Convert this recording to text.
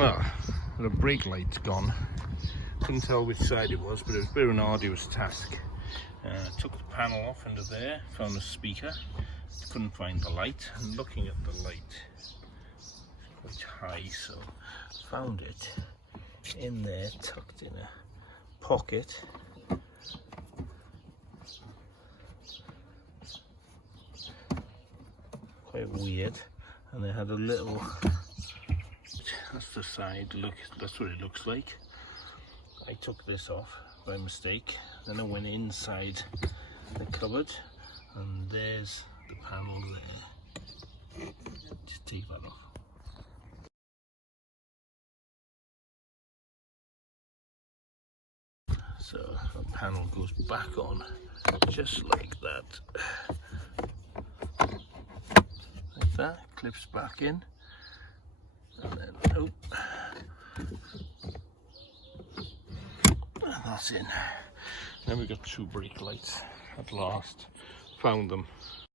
Well, the brake light's gone. Couldn't tell which side it was, but it was a bit of an arduous task. Took the panel off into there, found a speaker, couldn't find the light, and looking at the light, it's quite high, so found it in there, tucked in a pocket. Quite weird, and it had a little, that's the side, look, that's what it looks like. I took this off by mistake, then I went inside the cupboard, and there's the panel there. Just take that off. So the panel goes back on, just like that. Like that, clips back in, and then, oh, and that's in. Then we got two brake lights at last. Found them.